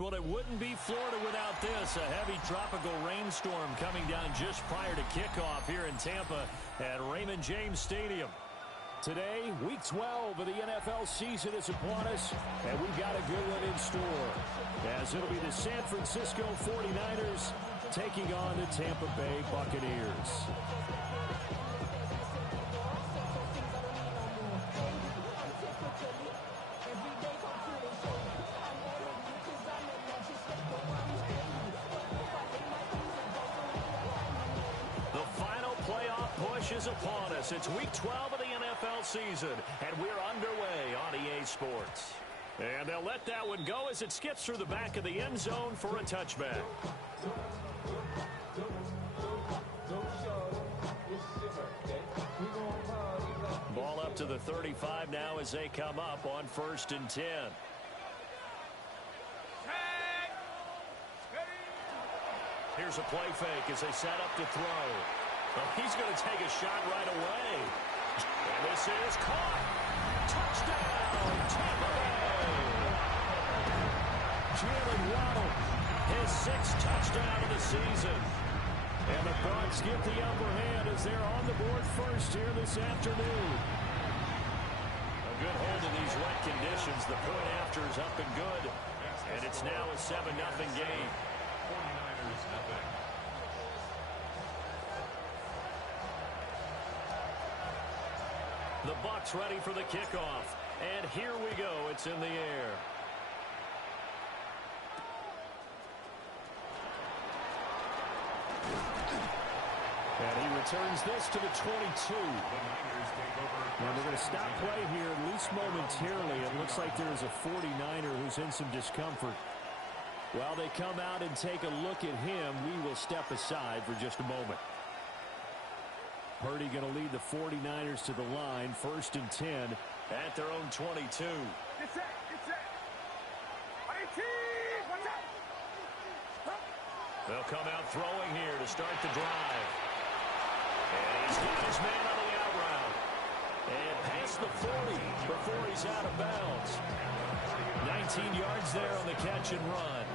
Well, it wouldn't be Florida without this. A heavy tropical rainstorm coming down just prior to kickoff here in Tampa at Raymond James Stadium. Today, Week 12 of the NFL season is upon us, and we've got a good one in store, as it'll be the San Francisco 49ers taking on the Tampa Bay Buccaneers. Is upon us. It's Week 12 of the NFL season, and we're underway on EA Sports. And they'll let that one go as it skips through the back of the end zone for a touchback. Ball up to the 35 now as they come up on 1st and 10. Here's a play fake as they set up to throw. Well, he's going to take a shot right away. And this is caught. Touchdown, Tampa Bay. Jalen Waddle, his 6th touchdown of the season. And the Bucs get the upper hand as they're on the board first here this afternoon. A good hold in these wet conditions. The point after is up and good. And it's now a 7-0 game. 49ers nothing. The Bucs ready for the kickoff. And here we go. It's in the air. And he returns this to the 22. And they're going to stop play here, at least momentarily. It looks like there's a 49er who's in some discomfort. While they come out and take a look at him, we will step aside for just a moment. Purdy going to lead the 49ers to the line, 1st and 10 at their own 22. Get set, get set. They'll come out throwing here to start the drive. And he's got his man on the out route. And past the 40 before he's out of bounds. 19 yards there on the catch and run.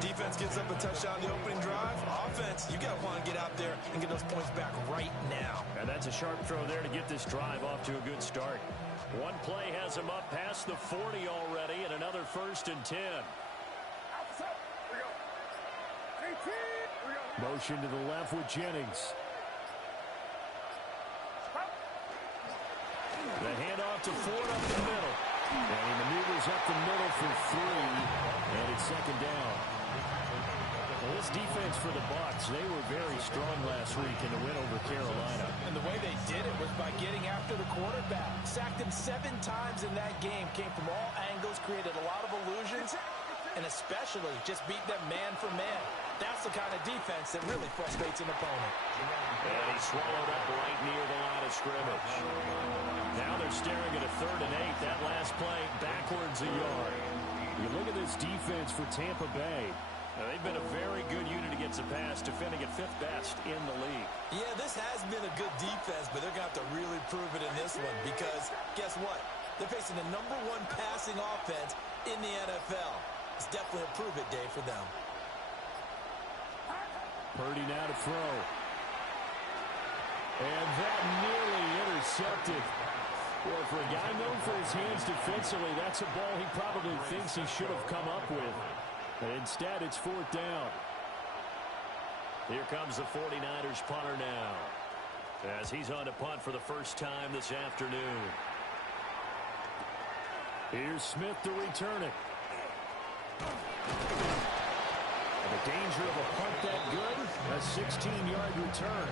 Defense gets up a touchdown the opening drive. Offense, you got to want to get out there and get those points back right now. And that's a sharp throw there to get this drive off to a good start. One play has him up past the 40 already, and another 1st and 10. Motion to the left with Jennings. The handoff to Ford up the middle. And he maneuvers up the middle for 3, and it's 2nd down. Well, this defense for the Bucs, they were very strong last week in the win over Carolina. And the way they did it was by getting after the quarterback. Sacked him 7 times in that game. Came from all angles, created a lot of illusions, and especially just beat them man for man. That's the kind of defense that really frustrates an opponent. And he swallowed up right near the line of scrimmage. Now they're staring at a 3rd and 8. That last play, backwards a yard. You look at this defense for Tampa Bay. Now, they've been a very good unit against the pass, defending at 5th best in the league. Yeah, this has been a good defense, but they're going to have to really prove it in this one because, guess what? They're facing the #1 passing offense in the NFL. It's definitely a prove-it day for them. Purdy now to throw. And that nearly intercepted. Well, for a guy known for his hands defensively, that's a ball he probably thinks he should have come up with. But instead, it's 4th down. Here comes the 49ers punter now, as he's on to punt for the first time this afternoon. Here's Smith to return it. And the danger of a punt that good, a 16-yard return.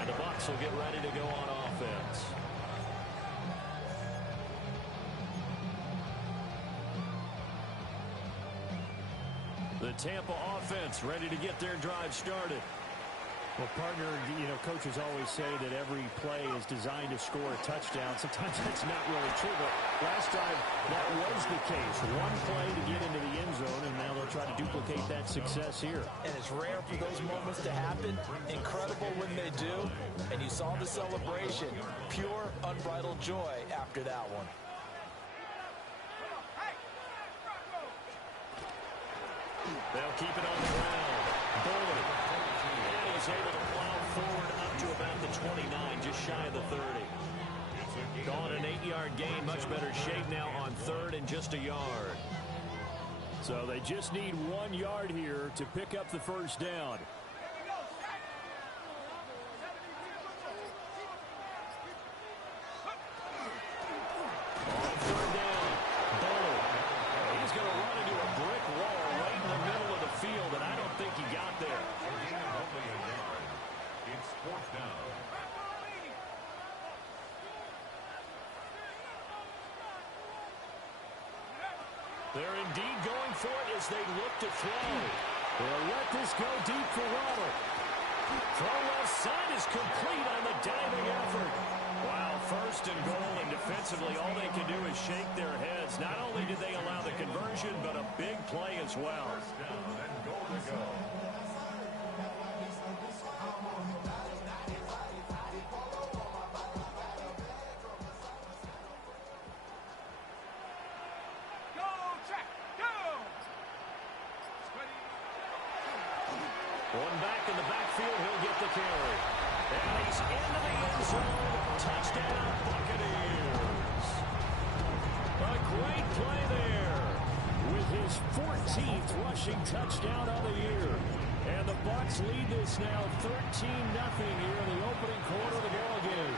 And the Bucs will get ready to go on offense. The Tampa offense ready to get their drive started. Well, partner, coaches always say that every play is designed to score a touchdown. Sometimes that's not really true, but last time that was the case. One play to get into the end zone, and now they'll try to duplicate that success here. And it's rare for those moments to happen. Incredible when they do. And you saw the celebration. Pure, unbridled joy after that one. They'll keep it on the ground. Bullard. And he's able to plow forward up to about the 29, just shy of the 30. Calling an 8-yard gain, much better shape now on third and just a yard. So they just need 1 yard here to pick up the first down. On third down, Bullard. He's going to run into a brick wall right in the middle of the field, and I don't think he got there. It's fourth down. They're indeed going for it as they look to throw. They'll let this go deep for Waddle. Throw left side is complete on the diving effort. Wow, first and goal, and defensively all they can do is shake their heads. Not only did they allow the conversion, but a big play as well. First down and goal to go. One back in the backfield, he'll get the carry. And he's into the end zone. Touchdown, Buccaneers. A great play there with his 14th rushing touchdown of the year. And the Bucs lead this now 13-0 here in the opening quarter of the ball game.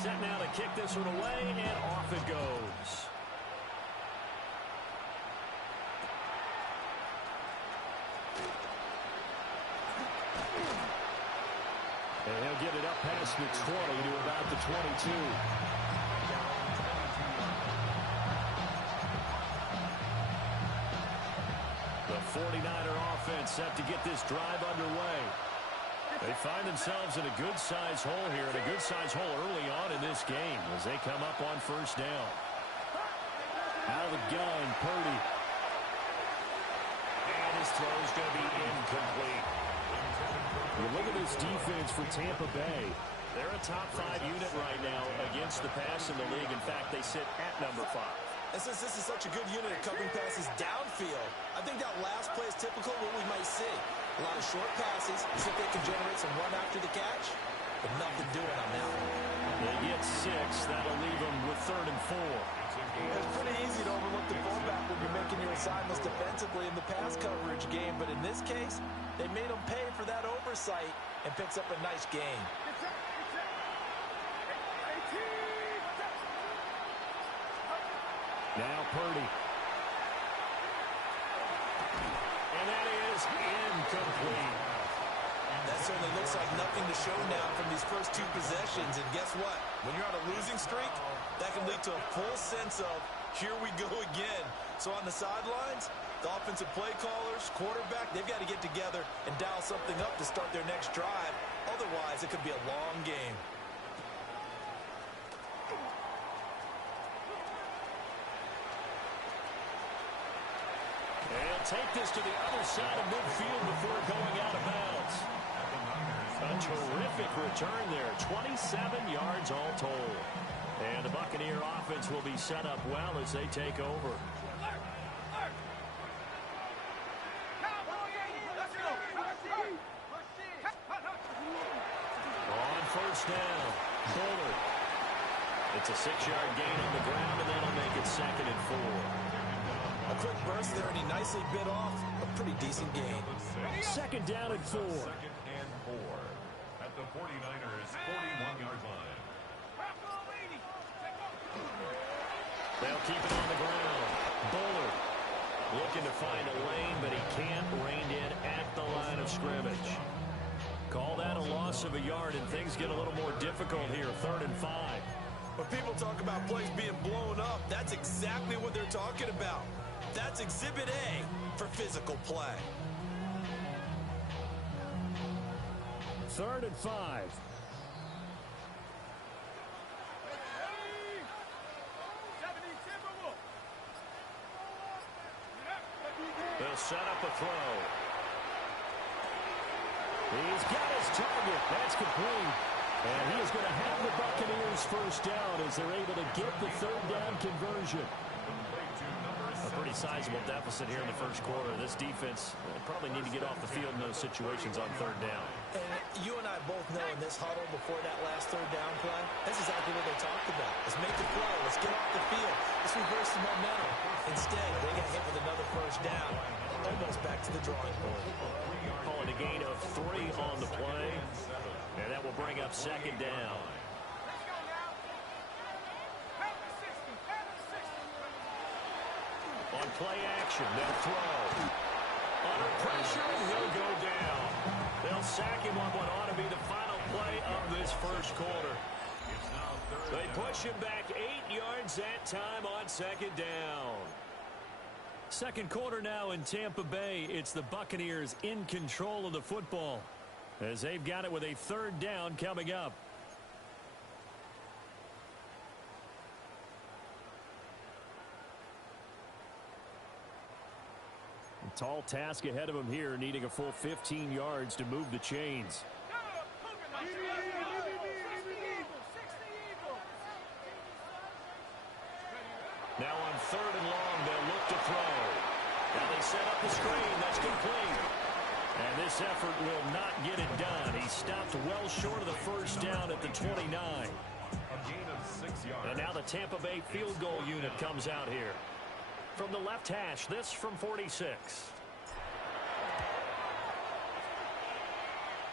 Set now to kick this one away, and off it goes. And he'll get it up past the 20 to about the 22. The 49er offense set to get this drive underway. They find themselves in a good-sized hole here, and a good-sized hole early on in this game as they come up on first down. Out of the gun, Purdy. And his throw's going to be incomplete. You look at this defense for Tampa Bay. They're a top 5 unit right now against the pass in the league. In fact, they sit at number 5. And since this is such a good unit at covering passes downfield, I think that last play is typical of what we might see. A lot of short passes, see if they can generate some run after the catch, but nothing doing on that one. They get 6. That'll leave them with 3rd and 4. It's pretty easy to overlook the fullback when you're making your assignments defensively in the pass coverage game, but in this case, they made him pay for that oversight and picks up a nice gain. Now Purdy. And that is incomplete. That certainly looks like nothing to show now from these first 2 possessions. And guess what? When you're on a losing streak, that can lead to a full sense of, here we go again. So on the sidelines, the offensive play callers, quarterback, they've got to get together and dial something up to start their next drive. Otherwise, it could be a long game. They'll take this to the other side of midfield before going out of bounds. A terrific return there. 27 yards all told. And the Buccaneer offense will be set up well as they take over. On first down, Bullard. It's a 6-yard gain on the ground, and that'll make it 2nd and 4. A quick burst there, and he nicely bit off a pretty decent gain. 2nd down and 4. 2nd and 4 at the 49ers 41-yard line. They'll keep it on the ground. Bullard looking to find a lane, but he can't rein in at the line of scrimmage. Call that a loss of a yard, and things get a little more difficult here. 3rd and 5. When people talk about plays being blown up, that's exactly what they're talking about. That's Exhibit A for physical play. 3rd and 5. They'll set up a throw. He's got his target. That's complete. And he is going to have the Buccaneers first down as they're able to get the third down conversion. A pretty sizable deficit here in the first quarter. This defense probably need to get off the field in those situations on third down. And you and I both know in this huddle before that last third down play, that's exactly what they talked about. Let's make the play. Let's get off the field. Let's reverse the momentum. Instead, they got hit with another first down. Almost back to the drawing board. Calling a gain of 3 on the play. And that will bring up second down. On play action, they'll throw. Under pressure, and he'll go down. They'll sack him on what ought to be the final play of this first quarter. They push him back 8 yards that time on second down. Second quarter now in Tampa Bay. It's the Buccaneers in control of the football as they've got it with a third down coming up. Tall task ahead of him here, needing a full 15 yards to move the chains. Now on third and long, they'll look to throw. Now they set up the screen. That's complete. And this effort will not get it done. He stopped well short of the first down at the 29. A gain of 6 yards. And now the Tampa Bay field goal unit comes out here. From the left hash, this from 46.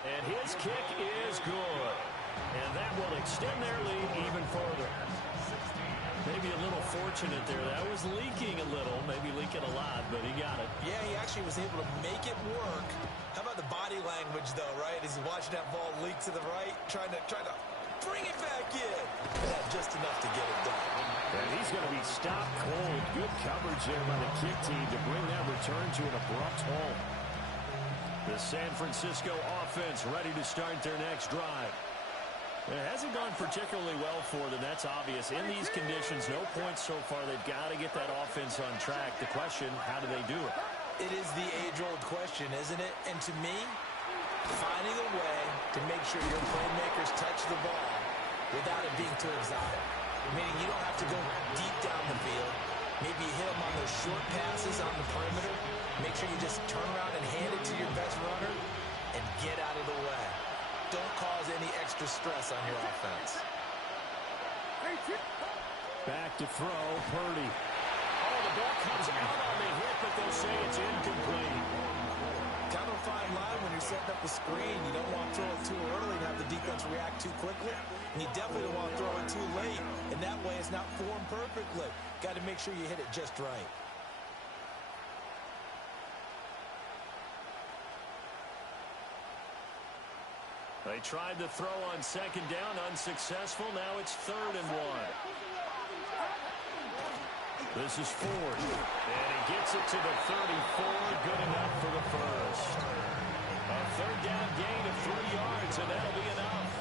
And his kick is good. And that will extend their lead even further. Maybe a little fortunate there. That was leaking a little, maybe leaking a lot, but he got it. Yeah, he actually was able to make it work. How about the body language, though, right? As he's watching that ball leak to the right, trying to bring it back in. Yeah, just enough to get it done. And he's going to be stopped cold. Good coverage there by the kick team to bring that return to an abrupt halt. The San Francisco offense ready to start their next drive. It hasn't gone particularly well for them. That's obvious. In these conditions, no points so far. They've got to get that offense on track. The question, how do they do it? It is the age-old question, isn't it? And to me, finding a way to make sure your playmakers touch the ball without it being too exotic. Meaning you don't have to go deep down the field. Maybe you hit them on those short passes on the perimeter. Make sure you just turn around and hand it to your best runner and get out of the way. Don't cause any extra stress on your offense. Back to throw, Purdy. Oh, the ball comes out on the hit, but they'll say it's incomplete. Kind of a fine line when you're setting up the screen. You don't want to throw it too early and have the defense react too quickly. And you definitely don't want to throw it too late. And that way it's not formed perfectly. Got to make sure you hit it just right. They tried to throw on second down, unsuccessful. Now it's 3rd and 1. This is Ford. And he gets it to the 34. Good enough for the first. A third down gain of 3 yards, and that'll be enough.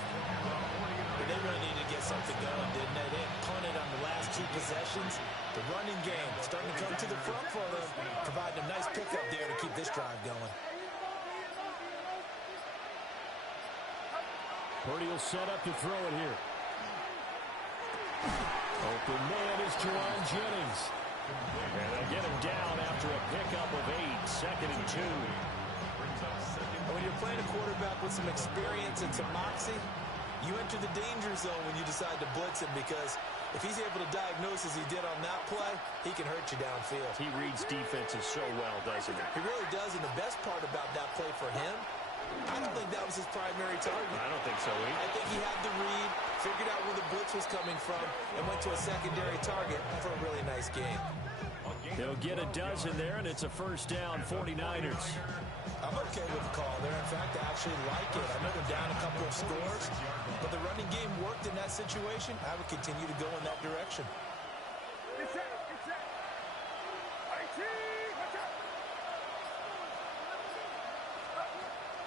But they really needed to get something going, didn't they? They punted on the last 2 possessions. The running game starting to come to the front for them, providing a nice pickup there to keep this drive going. Purdy will set up to throw it here. Open man is Jawan Jennings. And they'll get him down after a pickup of 8. 2nd and 2. When you're playing a quarterback with some experience and some moxie, you enter the danger zone when you decide to blitz him, because if he's able to diagnose as he did on that play, he can hurt you downfield. He reads defenses so well, doesn't he? He really does, and the best part about that play for him, I don't think that was his primary target. I don't think so either. I think he had the read, figured out where the blitz was coming from, and went to a secondary target for a really nice game. They'll get a dozen there, and it's a first down, 49ers. I'm okay with the call there. In fact, I actually like it. I know they're down a couple of scores, but the running game worked in that situation. I would continue to go in that direction.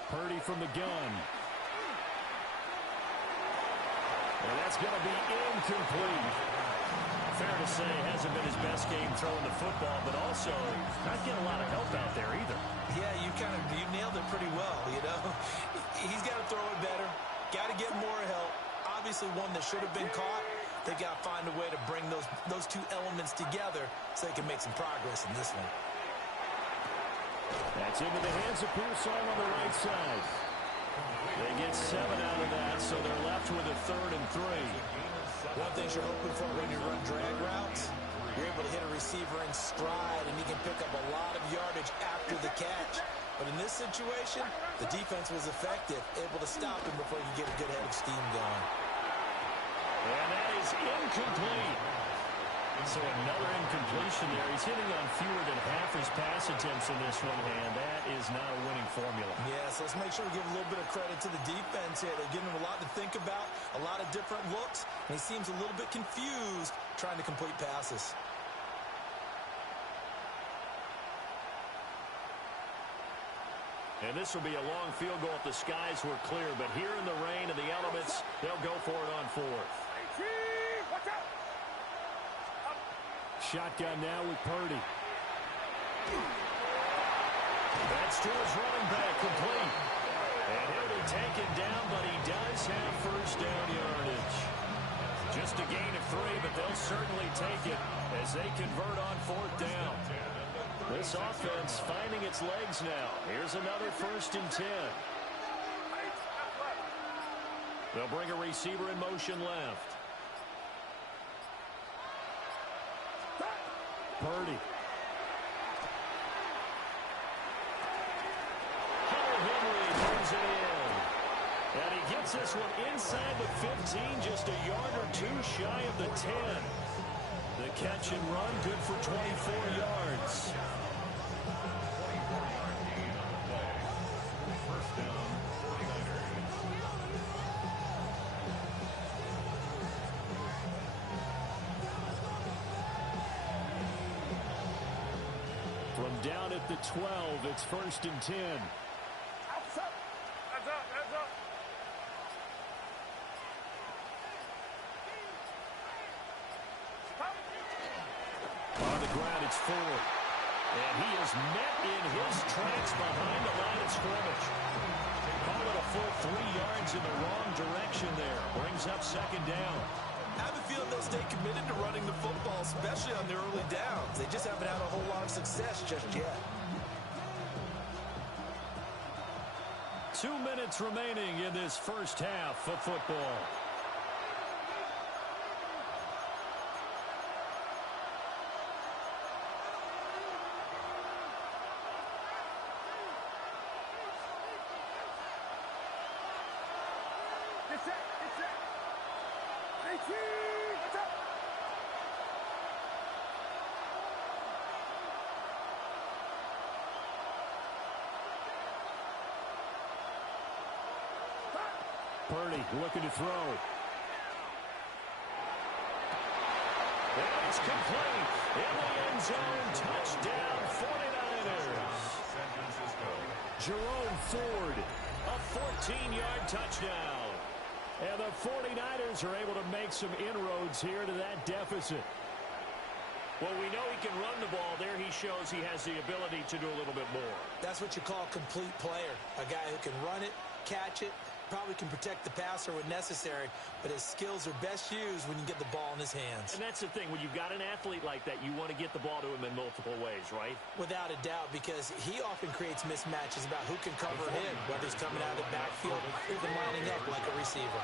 Purdy from the gun. And that's going to be incomplete. Fair to say, hasn't been his best game throwing the football, but also not getting a lot of help out there either. Yeah, you nailed it pretty well, you know. He's got to throw it better. Got to get more help. Obviously one that should have been caught. They got to find a way to bring those two elements together so they can make some progress in this one. That's into the hands of Pearsall on the right side. They get 7 out of that, so they're left with a 3rd and 3. One thing you're hoping for when you run drag routes, you're able to hit a receiver in stride, and he can pick up a lot of yardage after the catch. But in this situation, the defense was effective, able to stop him before you get a good head of steam going. And that is incomplete. So another incompletion there. He's hitting on fewer than half his pass attempts in this one, and that is not a winning formula. Yes, let's make sure we give a little bit of credit to the defense here. They're giving him a lot to think about, a lot of different looks, and he seems a little bit confused trying to complete passes. And this will be a long field goal if the skies were clear, but here in the rain and the elements, they'll go for it on 4th. Shotgun now with Purdy. That's to his running back, complete. And he'll be taken down, but he does have first down yardage. Just a gain of 3, but they'll certainly take it as they convert on 4th down. This offense finding its legs now. Here's another 1st and 10. They'll bring a receiver in motion left. Purdy. Henry brings it in. And he gets this one inside the 15, just a yard or 2 shy of the 10. The catch and run, good for 24 yards. First down, 49ers. From down at the 12, it's 1st and 10. On the ground, it's Ford. And he is met in his tracks behind the line of scrimmage. Call it a full 3 yards in the wrong direction there. Brings up 2nd down. I have a feeling they'll stay committed to running the football, especially on the early downs. They just haven't had a whole lot of success just yet. 2 minutes remaining in this first half of football. Purdy looking to throw. And it's complete. In the end zone. Touchdown, 49ers. San Francisco. Jerome Ford, a 14-yard touchdown. And the 49ers are able to make some inroads here to that deficit. Well, we know he can run the ball. There he shows he has the ability to do a little bit more. That's what you call a complete player. A guy who can run it, catch it, probably can protect the passer when necessary, but his skills are best used when you get the ball in his hands. And that's the thing. When you've got an athlete like that, you want to get the ball to him in multiple ways, right? Without a doubt, because he often creates mismatches about who can cover him, whether he's coming out of the backfield or even lining up like a receiver.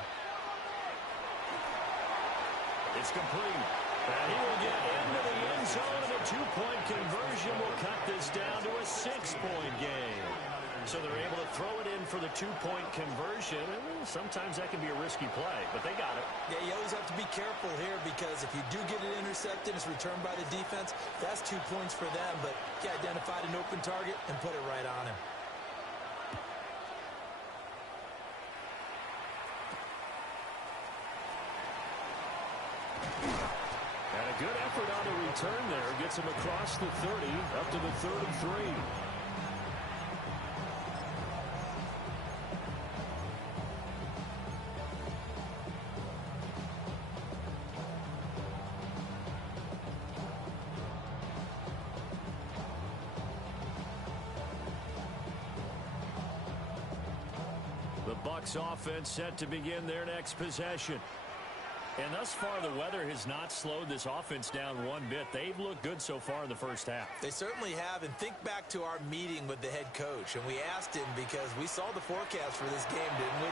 It's complete. And he will get into the end zone, and a 2-point conversion will cut this down to a 6-point game. So they're able to throw it in for the 2-point conversion. And sometimes that can be a risky play, but they got it. Yeah, you always have to be careful here because if you do get it intercepted, it's returned by the defense. That's 2 points for them, but he identified an open target and put it right on him. And a good effort on the return there. Gets him across the 30, up to the 3rd and 3. Bucs offense set to begin their next possession. And thus far, the weather has not slowed this offense down one bit. They've looked good so far in the first half. They certainly have. And think back to our meeting with the head coach. And we asked him because we saw the forecast for this game, didn't we?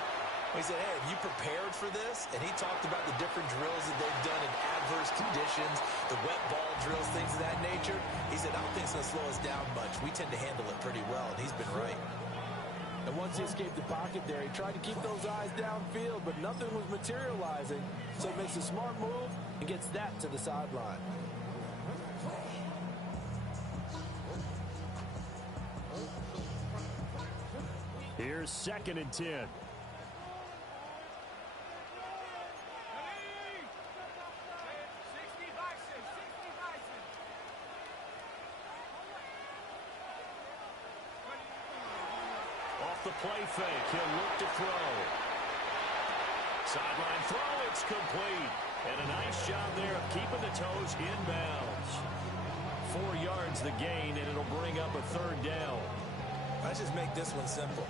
We said, hey, have you prepared for this? And he talked about the different drills that they've done in adverse conditions, the wet ball drills, things of that nature. He said, I don't think it's going to slow us down much. We tend to handle it pretty well, and he's been right. And once he escaped the pocket there, he tried to keep those eyes downfield, but nothing was materializing. So he makes a smart move and gets that to the sideline. Here's 2nd and 10. The play fake. He'll look to throw. Sideline throw. It's complete. And a nice job there of keeping the toes inbounds. 4 yards the gain, and it'll bring up a 3rd down. Let's just make this one simple.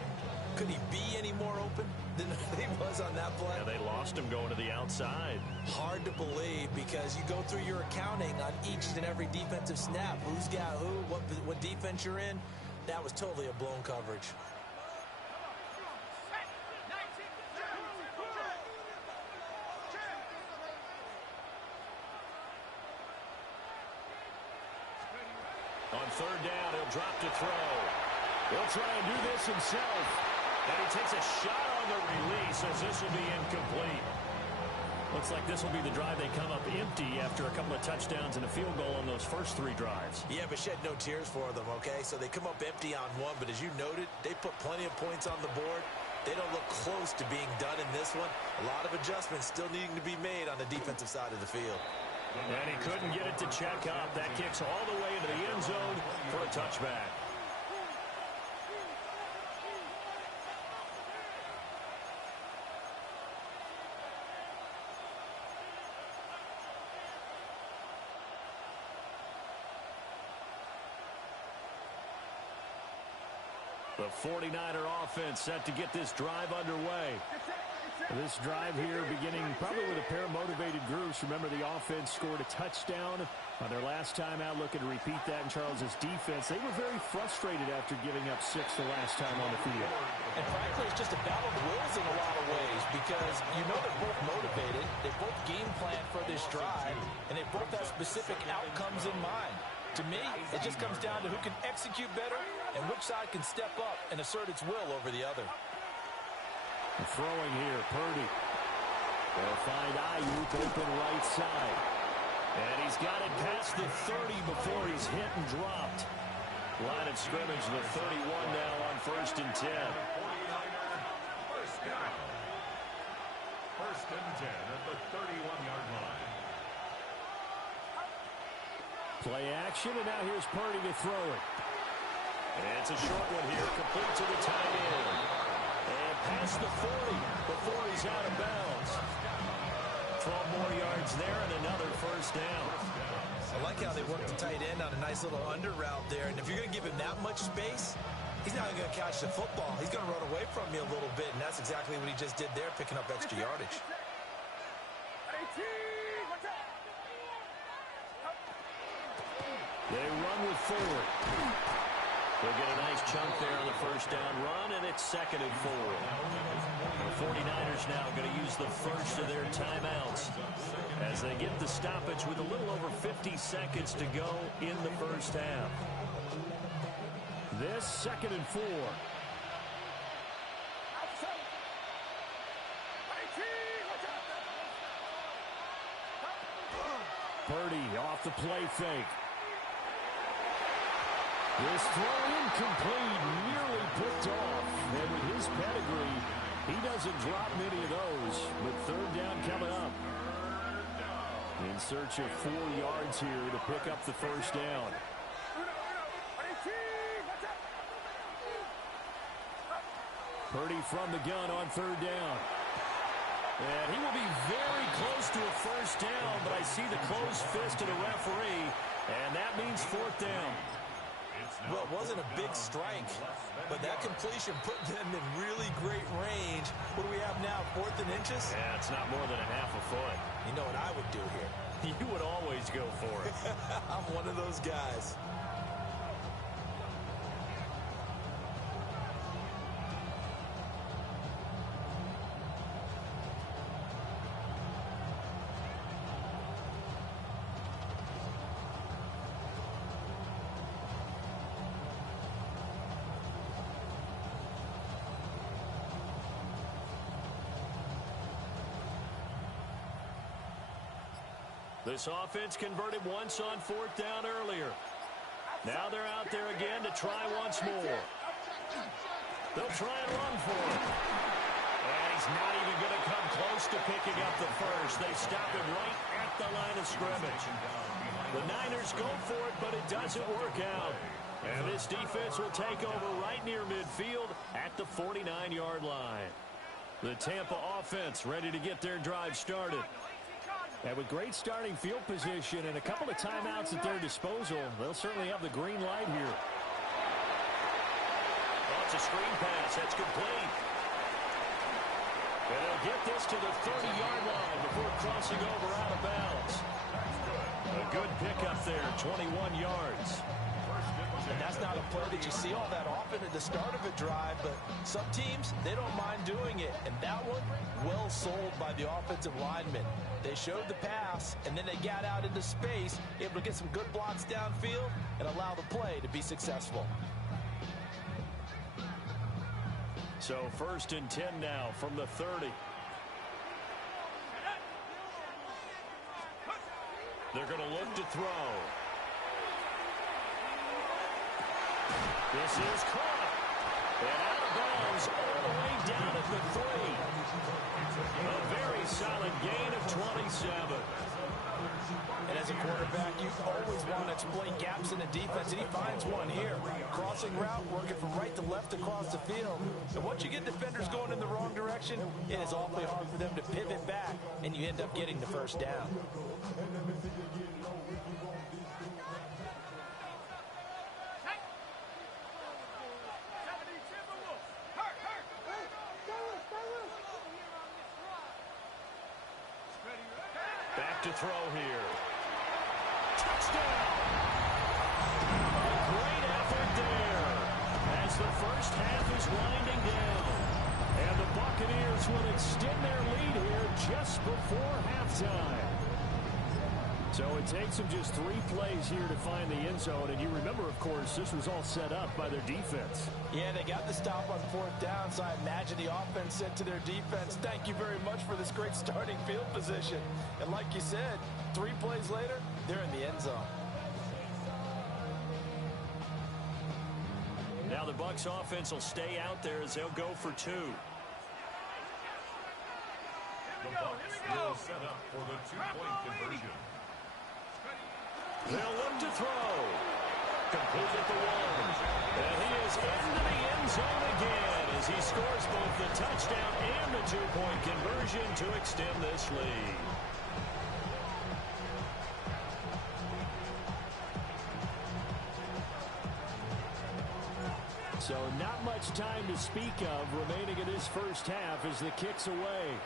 Could he be any more open than he was on that play? Yeah, they lost him going to the outside. Hard to believe because you go through your accounting on each and every defensive snap. Who's got who, what defense you're in. That was totally a blown coverage. On 3rd down, he'll drop to throw. He'll try and do this himself. And he takes a shot on the release as this will be incomplete. Looks like this will be the drive they come up empty after a couple of touchdowns and a field goal on those first 3 drives. Yeah, but shed no tears for them, okay? So they come up empty on one, but as you noted, they put plenty of points on the board. They don't look close to being done in this one. A lot of adjustments still needing to be made on the defensive side of the field. And he couldn't get it to check up. That kicks all the way into the end zone for a touchback. The 49er offense set to get this drive underway. This drive here beginning probably with a pair of motivated groups. Remember, the offense scored a touchdown on their last time out. Looking to repeat that in Charles's defense. They were very frustrated after giving up 6 the last time on the field. And frankly, it's just a battle of wills in a lot of ways because you know they're both motivated. They both game plan for this drive, and they both have specific outcomes in mind. To me, it just comes down to who can execute better and which side can step up and assert its will over the other. Throwing here, Purdy. They'll find Ayuk open right side. And he's got it past the 30 before he's hit and dropped. Line of scrimmage, the 31 now on 1st and 10. First down. 1st and 10 at the 31-yard line. Play action, and now here's Purdy to throw it. And it's a short one here, complete to the tight end. And past the 40 before he's out of bounds. 12 more yards there and another 1st down. I like how they worked the tight end on a nice little under route there. And if you're going to give him that much space, he's not going to catch the football. He's going to run away from you a little bit, and that's exactly what he just did there, picking up extra yardage. They run with 4. They'll get a nice chunk there on the 1st down run, and it's 2nd and 4. The 49ers now going to use the first of their timeouts as they get the stoppage with a little over 50 seconds to go in the first half. This 2nd and 4. Purdy off the play fake. This throw incomplete, nearly picked off. And with his pedigree, he doesn't drop many of those. But 3rd down coming up. In search of 4 yards here to pick up the 1st down. Purdy from the gun on 3rd down. And he will be very close to a 1st down, but I see the closed fist of the referee, and that means 4th down. now. Well, it wasn't a big strike, but that completion put them in really great range. What do we have now, 4th and inches? Yeah, it's not more than a half a foot. You know what I would do here? You would always go for it. I'm one of those guys. This offense converted once on 4th down earlier. Now they're out there again to try once more. They'll try and run for it. And he's not even going to come close to picking up the first. They stop him right at the line of scrimmage. The Niners go for it, but it doesn't work out. And this defense will take over right near midfield at the 49-yard line. The Tampa offense ready to get their drive started. And with great starting field position and a couple of timeouts at their disposal, they'll certainly have the green light here. Oh, it's a screen pass. That's complete. And they'll get this to the 30-yard line before crossing over out of bounds. A good pickup there, 21 yards. And that's not a play that you see all that often at the start of a drive, but some teams, they don't mind doing it. And that one, well sold by the offensive lineman. They showed the pass, and then they got out into space, able to get some good blocks downfield and allow the play to be successful. So 1st and 10 now from the 30. They're going to look to throw. This is caught. And out of bounds all the way down at the 3. A very solid gain of 27. And as a quarterback, you always want to exploit gaps in the defense, and he finds one here. Crossing route, working from right to left across the field. And once you get defenders going in the wrong direction, it is awfully hard for them to pivot back, and you end up getting the first down. Back to throw here. Touchdown! A great effort there as the first half is winding down. And the Buccaneers will extend their lead here just before halftime. So it takes them just 3 plays here to find the end zone. And you remember, of course, this was all set up by their defense. Yeah, they got the stop on 4th down, so I imagine the offense said to their defense, thank you very much for this great starting field position. And like you said, 3 plays later, they're in the end zone. Now the Bucs offense will stay out there as they'll go for 2. The Bucs will set up for the 2-point conversion. They'll look to throw. Complete at the 1. And he is into the end zone again as he scores both the touchdown and the 2-point conversion to extend this lead. So not much time to speak of remaining in this first half as the kick's away.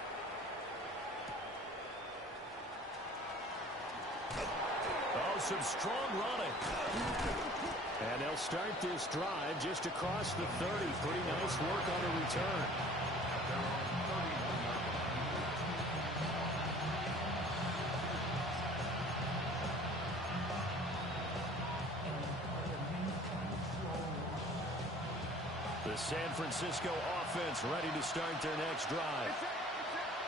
Some strong running. And they'll start this drive just across the 30. Pretty nice work on the return. The San Francisco offense ready to start their next drive.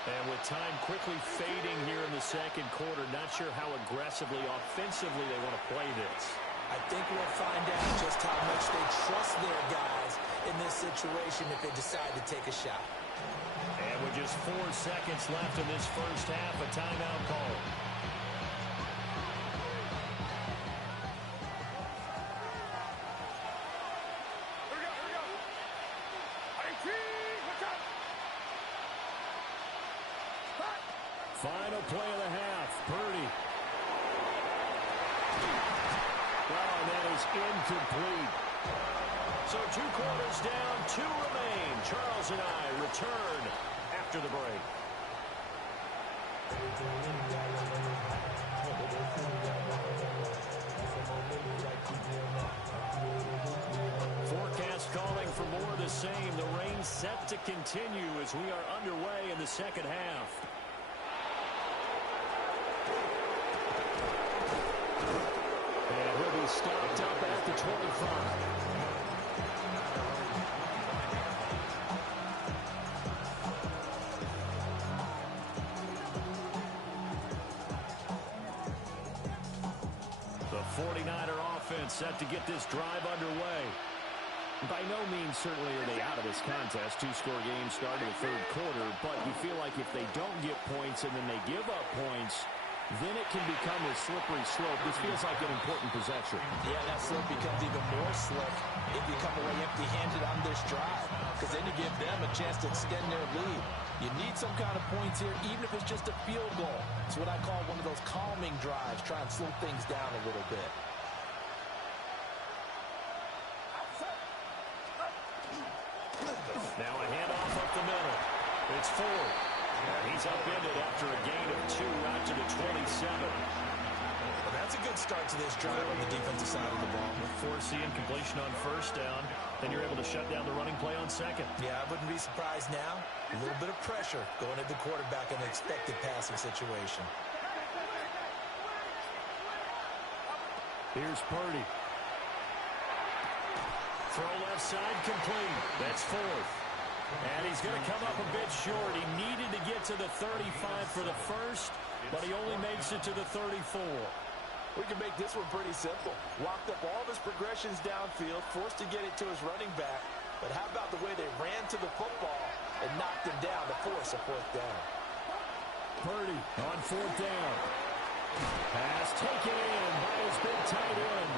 And with time quickly fading here in the second quarter, not sure how aggressively, offensively they want to play this. I think we'll find out just how much they trust their guys in this situation if they decide to take a shot. And with just 4 seconds left in this first half, a timeout call. Final play of the half. Purdy. Well, and that is incomplete. So 2 quarters down, 2 remain. Charles and I return after the break. Forecast calling for more of the same. The rain set to continue as we are underway in the second half. And he'll be stopped up at the 25. The 49er offense set to get this drive underway. By no means certainly are they out of this contest. 2-score game started the third quarter, but you feel like if they don't get points and then they give up points, then it can become a slippery slope. This feels like an important possession. Yeah, that slope becomes even more slick if you come away empty-handed on this drive, because then you give them a chance to extend their lead. You need some kind of points here, even if it's just a field goal. It's what I call one of those calming drives, try and slow things down a little bit. Now a handoff up the middle. It's Ford. And he's upended after a gain of 2 out to the 27. Well, that's a good start to this drive on the defensive side of the ball. With forcing incompletion on first down, then you're able to shut down the running play on second. Yeah, I wouldn't be surprised now. A little bit of pressure going at the quarterback in an expected passing situation. Here's Purdy. Throw left side complete. That's 4th. And he's going to come up a bit short. He needed to get to the 35 for the first, but he only makes it to the 34. We can make this one pretty simple. Walked up all of his progressions downfield, forced to get it to his running back. But how about the way they ran to the football and knocked him down to force a 4th down? Purdy on 4th down. Pass taken in by his big tight end.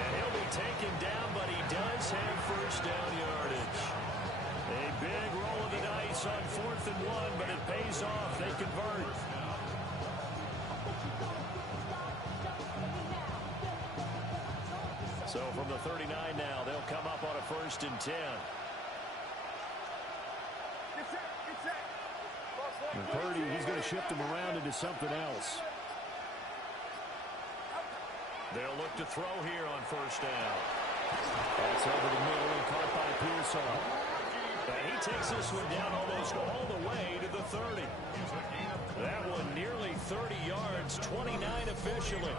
And he'll be taken down, but he does have first down yardage. A big roll of the dice on 4th and 1, but it pays off. They convert. So from the 39 now, they'll come up on a 1st and 10. And Purdy, he's going to shift him around into something else. They'll look to throw here on 1st down. That's over the middle and caught by Pearsall. And he takes this one down almost all the way to the 30. That one nearly 30 yards, 29 officially.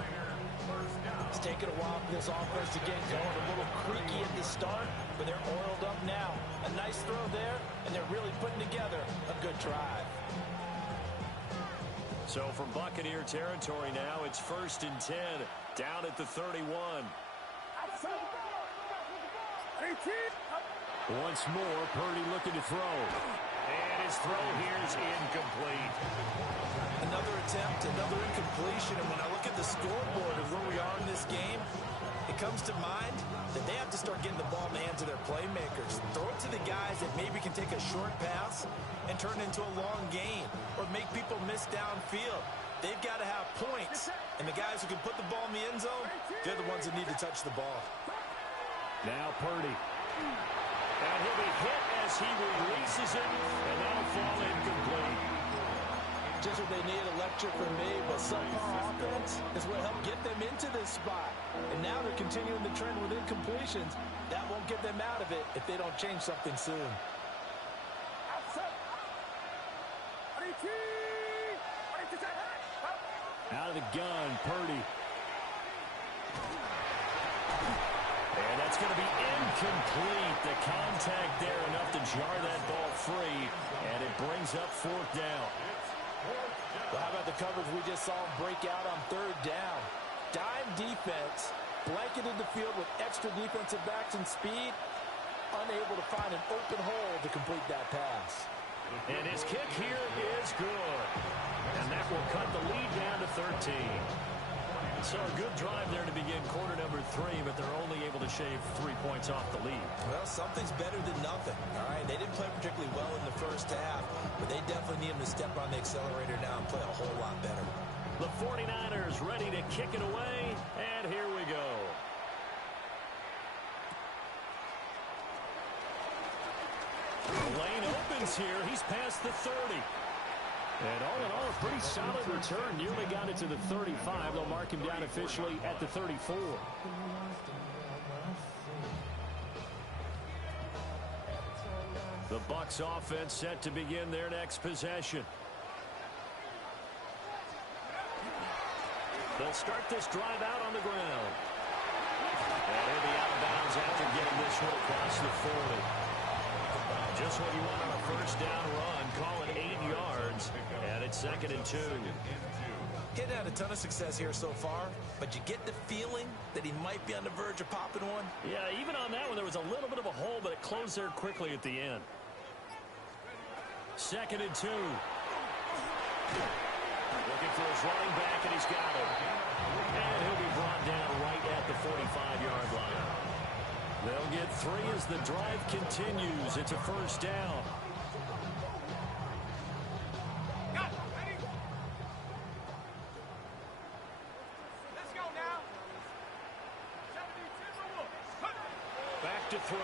It's taken a while for this offense to get going. A little creaky at the start, but they're oiled up now. A nice throw there, and they're really putting together a good drive. So from Buccaneer territory now, it's 1st and 10, down at the 31. Once more, Purdy looking to throw. And his throw here is incomplete. Another attempt, another incompletion, and when I look at the scoreboard of where we are in this game, it comes to mind that they have to start getting the ball in the hands of their playmakers. Throw it to the guys that maybe can take a short pass and turn it into a long gain or make people miss downfield. They've got to have points, and the guys who can put the ball in the end zone, they're the ones that need to touch the ball. Now Purdy. And he'll be hit as he releases it, and that'll fall incomplete. Just what they need, electric from me, but subpar offense is what helped get them into this spot. And now they're continuing the trend with incompletions. That won't get them out of it if they don't change something soon. Out of the gun, Purdy. And that's going to be incomplete. The contact there enough to jar that ball free, and it brings up 4th down. Well, how about the coverage we just saw him break out on 3rd down? Dime defense, blanketed the field with extra defensive backs and speed, unable to find an open hole to complete that pass. And his kick here is good. And that will cut the lead down to 13. So a good drive there to begin quarter number 3, but they're only able to shave 3 points off the lead. Well, something's better than nothing, all right? They didn't play particularly well in the first half, but they definitely need them to step on the accelerator now and play a whole lot better. The 49ers ready to kick it away, and here we go. The lane opens here. He's past the 30. And all in all, a pretty solid return. Nearly got it to the 35. They'll mark him down officially at the 34. The Bucs offense set to begin their next possession. They'll start this drive out on the ground. And he'll be out of bounds after getting this one across the 40. Just what you want on a first down run. Call it 8 yards. And it's 2nd and 2. He hadn't had a ton of success here so far, but you get the feeling that he might be on the verge of popping one. Yeah, even on that one, there was a little bit of a hole, but it closed there quickly at the end. 2nd and 2. Looking for his running back, and he's got him. And he'll be brought down right at the 45-yard line. They'll get 3 as the drive continues. It's a first down. Back to throw.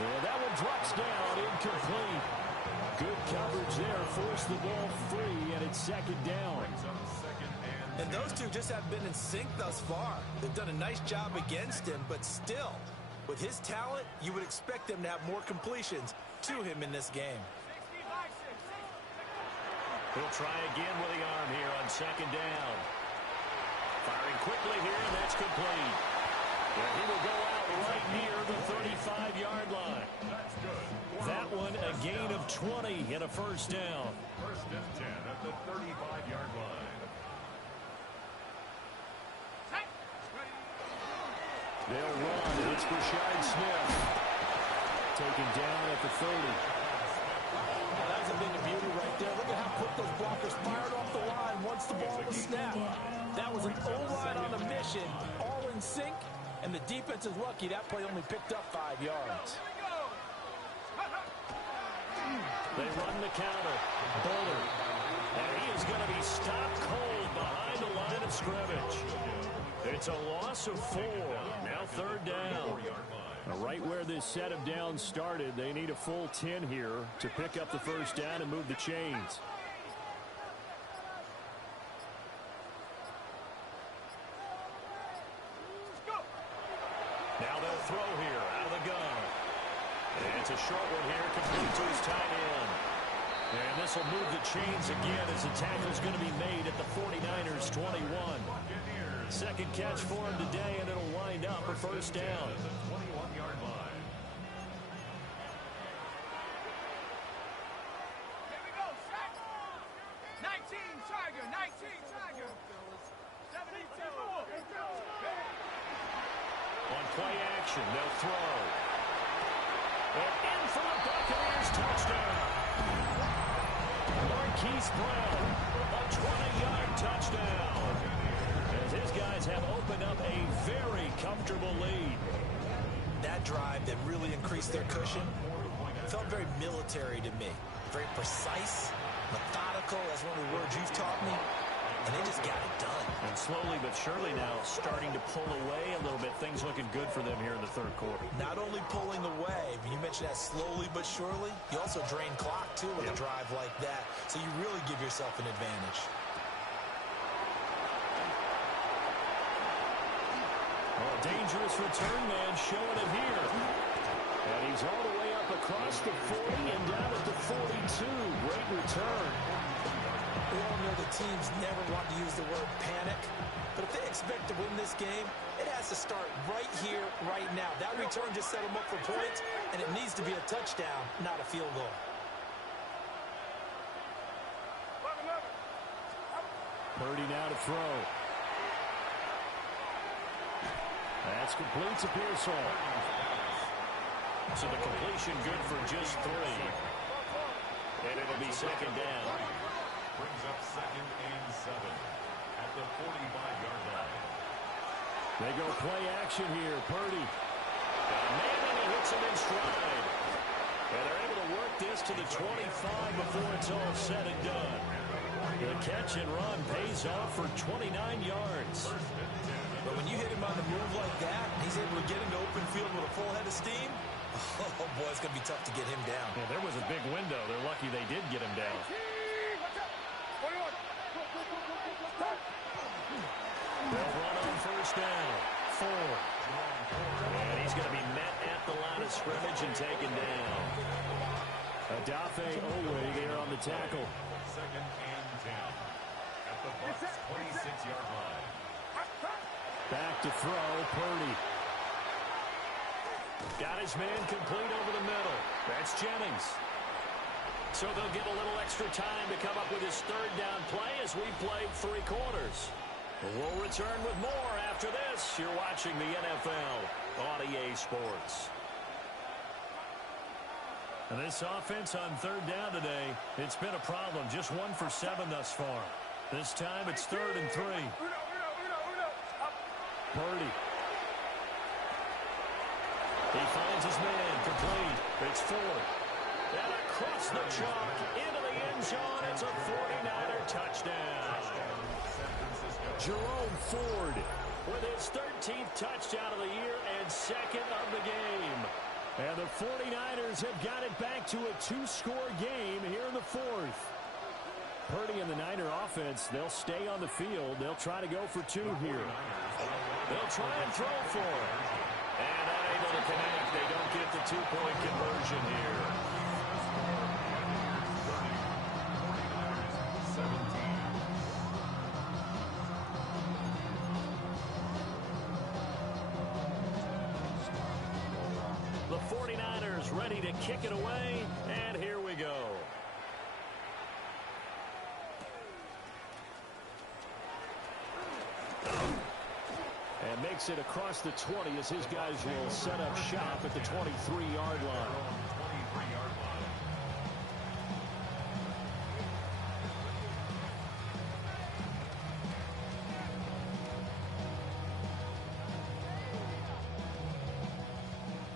Well, that one drops down, incomplete. Good coverage there, forced the ball free, and it's 2nd down. And those two just have been in sync thus far. They've done a nice job against him, but still, with his talent, you would expect them to have more completions to him in this game. He'll try again with the arm here on 2nd down. Firing quickly here, and that's complete. And he will go out right near the 35-yard line. That one a gain of 20 and a first down. 1st and 10 at the 35-yard line. They'll run. It's Rashad Smith. Taken down at the 30. Now, that's a bit of beauty right there. Look at how quick those blockers fired off the line once the ball was snapped. That was an O-line on a mission, all in sync, and the defense is lucky that play only picked up 5 yards. They run the counter. Bullard. And he is going to be stopped cold behind the line of scrimmage. It's a loss of 4. Now 3rd down. Right where this set of downs started, they need a full 10 here to pick up the first down and move the chains. Now they'll throw here out of the gun. And it's a short one here, complete to his tight end. And this will move the chains again as the tackle's going to be made at the 49ers 21. 2nd catch for him today, and it'll wind up a first down. 21-yard line. Here we go, sack. 19 Tiger, 19 Tiger. 72. On play action, they'll throw. And in for the Buccaneers touchdown. Marquise Brown, a 20-yard touchdown. As his guys have opened up a very comfortable lead. That drive that really increased their cushion felt very military to me. Very precise, methodical, that's one of the words you've taught me. And they just got it done. And slowly but surely now starting to pull away a little bit. Things looking good for them here in the 3rd quarter. Not only pulling away, but you mentioned that slowly but surely. You also drain clock, too, with a drive like that. So you really give yourself an advantage. Well, dangerous return man showing it here. And he's all the way up across the 40 and down at the 42. Great return. We all know the teams never want to use the word panic, but if they expect to win this game, it has to start right here, right now. That return just set them up for points, and it needs to be a touchdown, not a field goal. Purdy now to throw. That's complete to Pearsall. So the completion good for just 3. And it'll be 2nd down. Brings up 2nd and 7 at the 45-yard line. They go play action here. Purdy. Got a man and he hits him in stride. And they're able to work this to the 25 before it's all said and done. The catch and run pays off for 29 yards. But when you hit him on the move like that, he's able to get into open field with a full head of steam, oh, boy, it's going to be tough to get him down. Yeah, there was a big window. They're lucky they did get him down. They'll run on first down. Ford. And he's going to be met at the line of scrimmage and taken down. Adafe Owe there on the tackle. Second and 10 at the Bucs' 26-yard line. Back to throw, Purdy. Got his man complete over the middle. That's Jennings. So they'll get a little extra time to come up with his third down play as we played 3 quarters. We'll return with more after this. You're watching the NFL on EA Sports. And this offense on third down today, it's been a problem. Just 1 for 7 thus far. This time it's 3rd and 3. Purdy. He finds his man complete. It's Ford. And across the chalk into the end zone. It's a 49er touchdown. Jerome Ford with his 13th touchdown of the year and 2nd of the game. And the 49ers have got it back to a 2-score game here in the 4th. Purdy and the Niner offense, they'll stay on the field. They'll try to go for 2 here. They'll try and throw for it. And unable to connect. They don't get the 2-point conversion here. The 49ers ready to kick it away, and here we go. And makes it across the 20 as his guys will set up shop at the 23-yard line.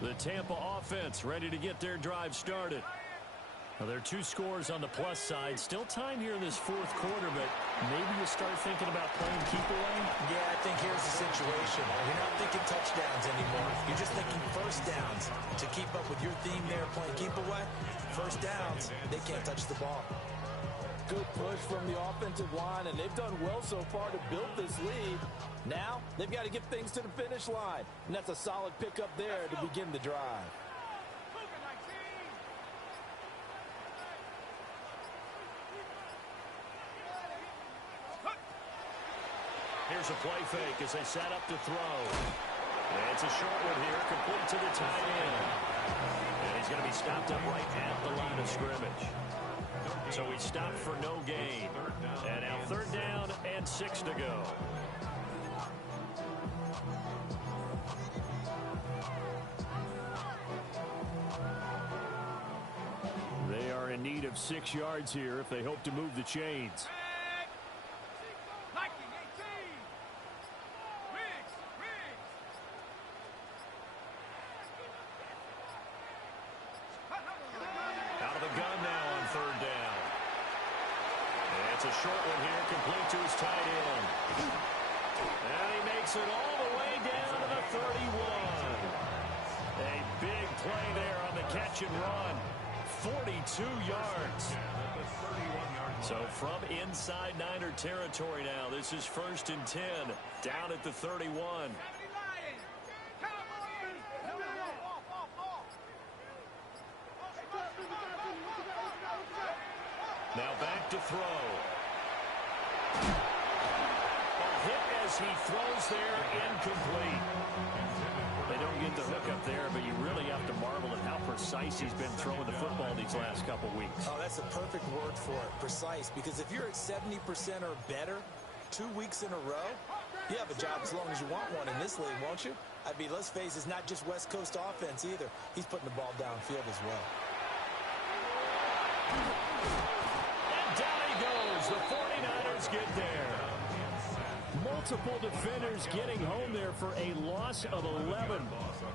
The Tampa offense ready to get their drive started. Well, there are 2 scores on the plus side. Still time here in this 4th quarter, but maybe you start thinking about playing keep away? Yeah, I think here's the situation. You're not thinking touchdowns anymore. You're just thinking first downs. To keep up with your theme there, playing keep away, first downs, they can't touch the ball. Good push from the offensive line, and they've done well so far to build this lead. Now, they've got to get things to the finish line, and that's a solid pickup there to begin the drive. Here's a play fake as they set up to throw. And it's a short one here, complete to the tight end. And he's going to be stopped up right at the line of scrimmage. So he stopped for no gain. And now 3rd down and 6 to go. They are in need of 6 yards here if they hope to move the chains. Out of the gun now on 3rd down. And it's a short one here, complete to his tight end. And he makes it all the way down to the 31. A big play there on the catch and run. 42 yards. So from inside Niner territory now, this is 1st and 10, down at the 31. Now back to throw. A hit as he throws there, incomplete. They don't get the hook up there, but you really have to marvel at how precise he's been throwing the football these last couple weeks. Oh, that's a perfect word for it, precise, because if you're at 70% or better 2 weeks in a row, you have a job as long as you want one in this league, won't you? I mean, let's face it, it's not just West Coast offense either. He's putting the ball downfield as well. And down he goes. The 49ers get there. Multiple defenders getting home there for a loss of 11.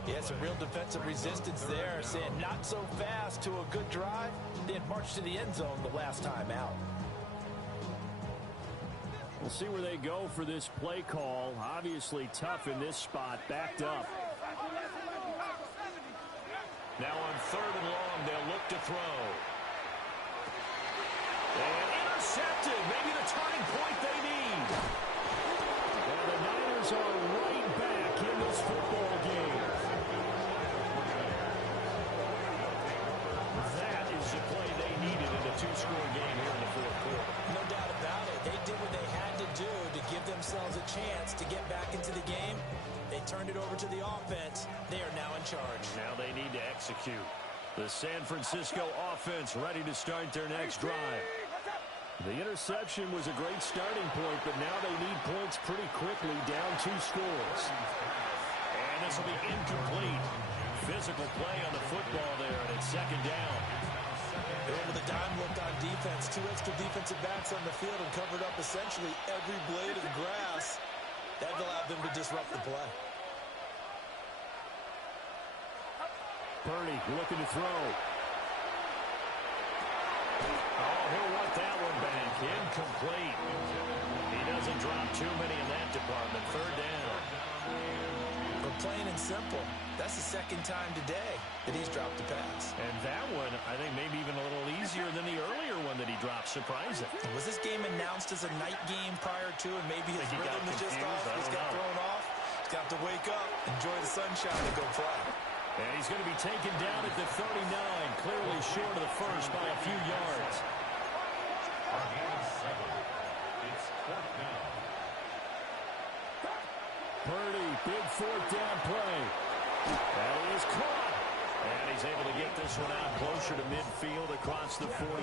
Yeah, some real defensive resistance there, saying not so fast to a good drive, then march to the end zone the last time out. We'll see where they go for this play call. Obviously tough in this spot, backed up. Now on 3rd and long, they'll look to throw. And intercepted. Maybe the turning point they need. And the Niners are right back in this football game. That is the play they needed in a 2-score game here in the 4th quarter. No doubt about it. They did what they had to do to give themselves a chance to get back into the game. They turned it over to the offense. They are now in charge. Now they need to execute. The San Francisco offense ready to start their next drive. The interception was a great starting point, but now they need points pretty quickly, down 2 scores. And this will be incomplete. Physical play on the football there, and it's 2nd down. They went with a dime look on defense. 2 extra defensive backs on the field and covered up essentially every blade of grass. That allowed them to disrupt the play. Purdy looking to throw. Oh, he'll want that one back. Incomplete. He doesn't drop too many in that department. 3rd down. But plain and simple, that's the 2nd time today that he's dropped a pass. And that one, I think, maybe even a little easier than the earlier one that he dropped. Surprising. Was this game announced as a night game prior to, and maybe his rhythm is just off? He's got thrown off. He's got to wake up, enjoy the sunshine, and go play. And he's going to be taken down at the 39, clearly short of the first by a few yards. It's 4th down. Purdy, big 4th down play. And he is caught. And he's able to get this one out closer to midfield across the 45.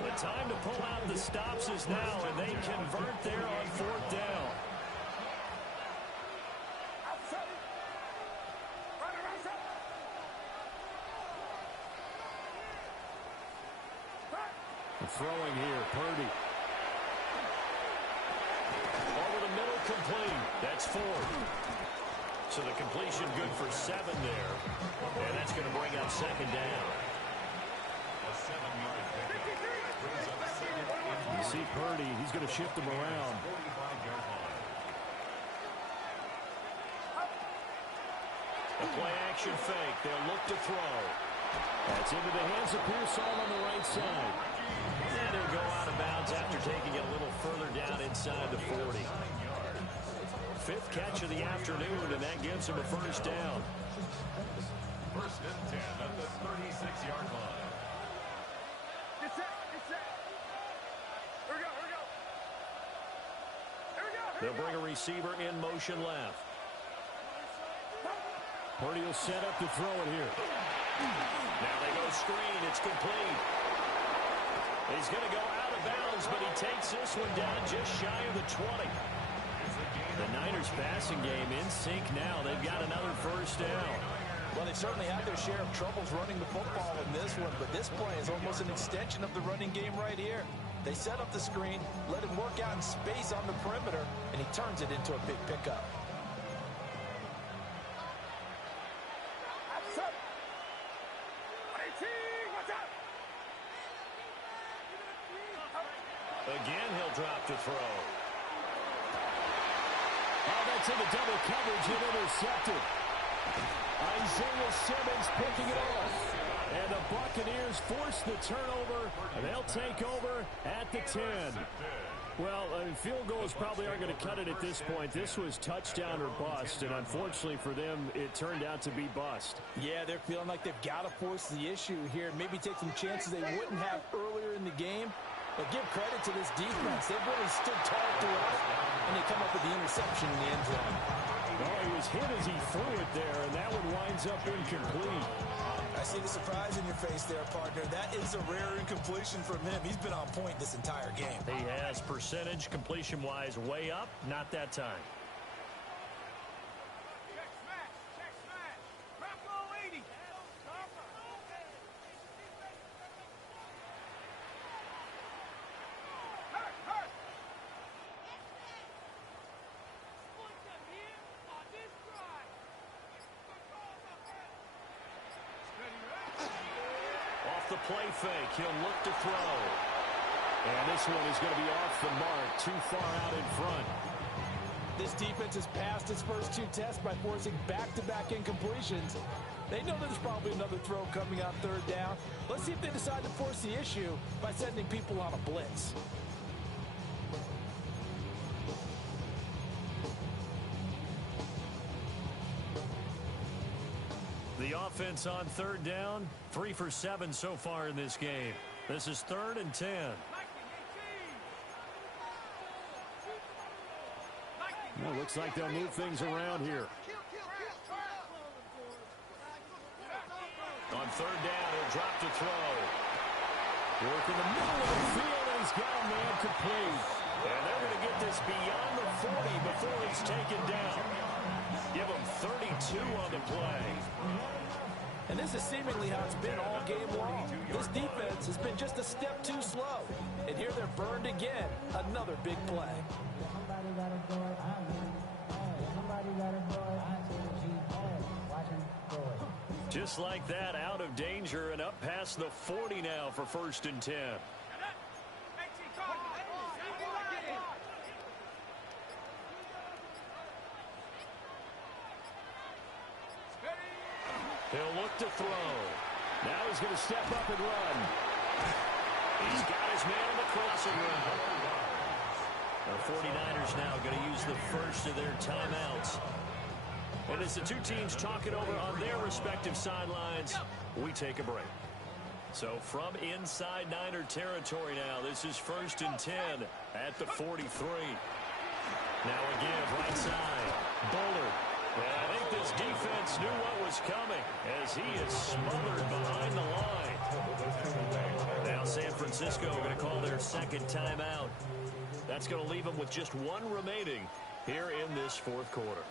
The time to pull out the stops is now, and they convert there on 4th down. Throwing here, Purdy. Over the middle, complete. That's 4. So the completion good for 7 there. And that's going to bring up 2nd down. A 7-yard pickup. Brings up 2nd and You see Purdy, he's going to shift him around. 45-yard line. A play-action fake. They'll look to throw. That's into the hands of Pearson on the right side. And he'll go out of bounds after taking it a little further down inside the 40. 5th catch of the afternoon, and that gives him a 1st down. 1st and 10 at the 36-yard line. Get set, get set. Here we go, here we go. Here we go, here They'll we go. bring a receiver in motion left. Purdy will set up to throw it here. Now they go screen. It's complete. He's going to go out of bounds, but he takes this one down just shy of the 20. The Niners passing game in sync now. They've got another 1st down. Well, they've certainly had their share of troubles running the football in this one, but this play is almost an extension of the running game right here. They set up the screen, let him work out in space on the perimeter, and he turns it into a big pickup. Again, he'll drop to throw. Oh, that's in the double coverage and intercepted. Isaiah Simmons picking it off. And the Buccaneers force the turnover, and they'll take over at the 10. Well, field goals probably aren't going to cut it at this point. This was touchdown or bust, and unfortunately for them, it turned out to be bust. Yeah, they're feeling like they've got to force the issue here. Maybe take some chances they wouldn't have earlier in the game. But give credit to this defense. They've really stood tall throughout, and they come up with the interception in the end zone. Oh, he was hit as he threw it there, and that one winds up incomplete. I see the surprise in your face there, partner. That is a rare incompletion from him. He's been on point this entire game. He has percentage completion-wise way up. Not that time. Check smash, check smash. Drop low 80. Hurt, hurt. Off the play fake, he'll look to throw. And this this one is going to be off the mark, too far out in front. This defense has passed its first 2 tests by forcing back-to-back incompletions. They know there's probably another throw coming on 3rd down. Let's see if they decide to force the issue by sending people on a blitz. The offense on 3rd down, 3 for 7 so far in this game. This is 3rd and 10. Well, looks like they'll move things around here. On 3rd down, he'll drop to throw. Work in the middle of the field, and he's got a man complete. And they're going to get this beyond the 40 before he's taken down. Give him 32 on the play. And this is seemingly how it's been all game long. This defense has been just a step too slow. And here they're burned again. Another big play. Just like that, out of danger and up past the 40 now for 1st and 10. He'll look to throw. Now he's going to step up and run. He's got his man on the crossing route. The 49ers now going to use the first of their timeouts. And as the 2 teams talk it over on their respective sidelines, we take a break. So from inside Niner territory now, this is 1st and 10 at the 43. Now again, right side, Bullard. And I think this defense knew what was coming as he is smothered behind the line. Now San Francisco going to call their 2nd timeout. That's going to leave them with just 1 remaining here in this 4th quarter.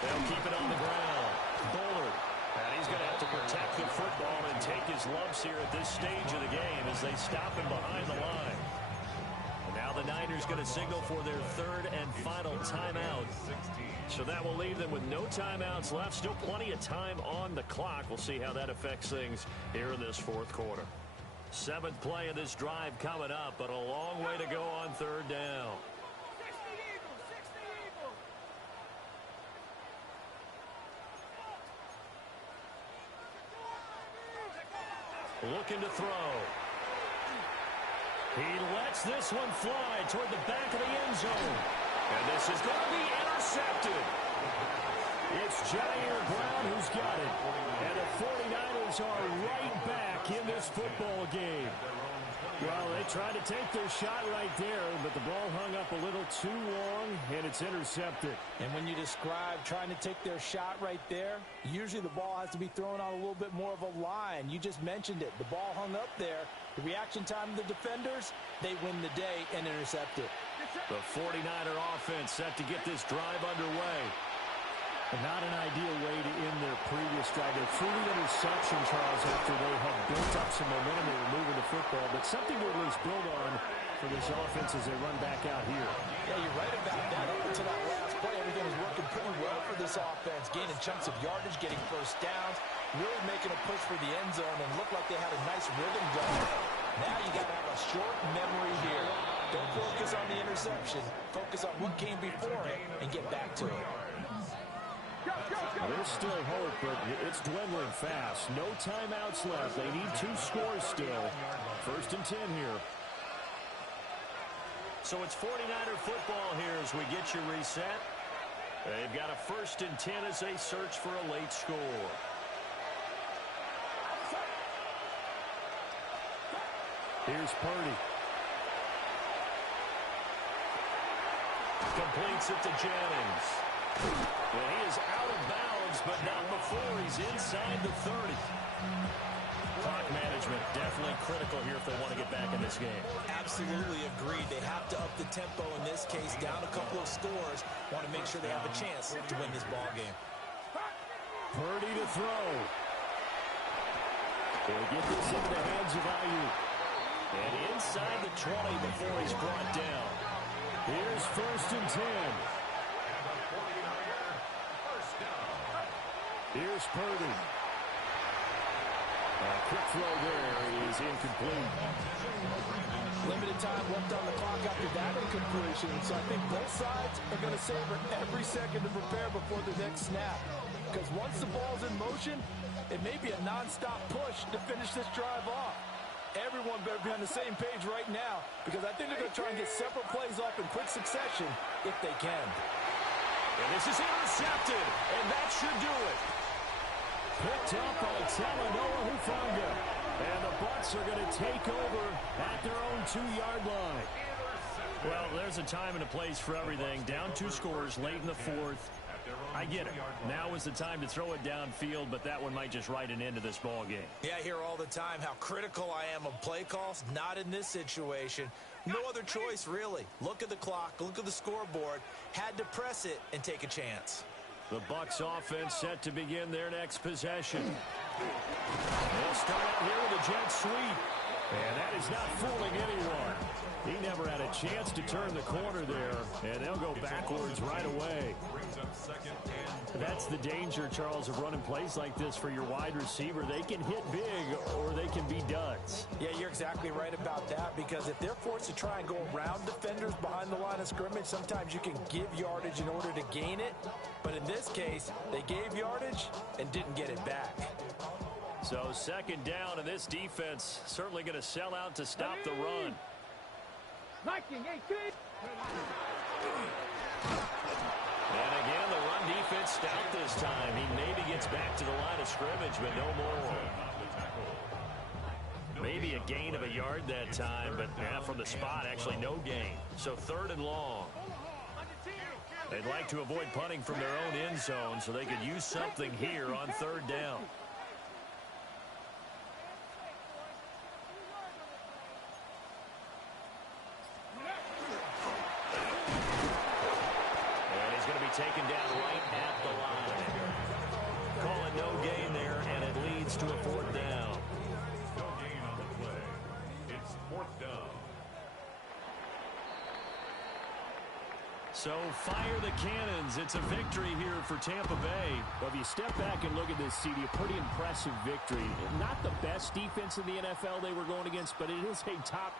They'll keep it on the ground. Bullard. And he's going to have to protect the football and take his lumps here at this stage of the game as they stop him behind the line. And now the Niners going to signal for their 3rd and final timeout. So that will leave them with no timeouts left. Still plenty of time on the clock. We'll see how that affects things here in this 4th quarter. 7th play of this drive coming up, but a long way to go on 3rd down. Looking to throw. He lets this one fly toward the back of the end zone. And this is going to be intercepted. It's Jair Brown who's got it. And the 49ers are right back in this football game. Well, they tried to take their shot right there, but the ball hung up a little too long, and it's intercepted. And when you describe trying to take their shot right there, usually the ball has to be thrown on a little bit more of a line. You just mentioned it. The ball hung up there. The reaction time of the defenders, they win the day and intercept it. The 49er offense set to get this drive underway. Not an ideal way to end their previous drive. They threw the interception, Charles, after they had built up some momentum. They were moving the football, but something to at least build on for this offense as they run back out here. Yeah, you're right about that. Up until that last play, everything was working pretty well for this offense. Gaining chunks of yardage, getting first downs, really making a push for the end zone, and looked like they had a nice rhythm going. Now you got to have a short memory here. Don't focus on the interception. Focus on what came before it and get back to it. There's still hope, but it's dwindling fast. No timeouts left. They need 2 scores still. 1st and 10 here. So it's 49er football here as we get you reset. They've got a 1st and 10 as they search for a late score. Here's Purdy. Completes it to Jennings. And he is out of bounds, but not before he's inside the 30. Clock management definitely critical here if they want to get back in this game. Absolutely agreed. They have to up the tempo in this case, down a couple of scores. Want to make sure they have a chance to win this ball game. Purdy to throw. They'll get this into the hands of Ayuk. And inside the 20 before he's brought down. Here's 1st and 10. Here's Purdy. Quick throw there is incomplete. Limited time left on the clock after that incompletion, so I think both sides are going to savor every second to prepare before the next snap. Because once the ball's in motion, it may be a non-stop push to finish this drive off. Everyone better be on the same page right now, because I think they're going to try and get several plays off in quick succession if they can. And this is intercepted, and that should do it. Picked up by Talanoa Hufanga. And the Bucs are going to take over at their own 2-yard line. Well, there's a time and a place for everything. Down 2 scores late in the 4th. I get it. Now is the time to throw it downfield, but that one might just write an end to this ball game. Yeah, I hear all the time how critical I am of play calls. Not in this situation. No other choice, really. Look at the clock, look at the scoreboard. Had to press it and take a chance. The Bucs offense set to begin their next possession. They'll start out here with a jet sweep. And that is not fooling anyone. He never had a chance to turn the corner there, and they'll go backwards right away. That's the danger, Charles, of running plays like this for your wide receiver. They can hit big or they can be duds. Yeah, you're exactly right about that, because if they're forced to try and go around defenders behind the line of scrimmage, sometimes you can give yardage in order to gain it. But in this case, they gave yardage and didn't get it back. So 2nd down, and this defense certainly going to sell out to stop the run. And again, the run defense stout this time. He maybe gets back to the line of scrimmage, but no more. Maybe a gain of a yard that time, but from the spot, actually no gain. So 3rd and long. They'd like to avoid punting from their own end zone so they could use something here on 3rd down. Taken down right at the line. Calling no gain there, and it leads to a 4th down. No gain on the play. It's 4th down. So fire the cannons. It's a victory here for Tampa Bay. Well, if you step back and look at this, CD, a pretty impressive victory. Not the best defense in the NFL they were going against, but it is a top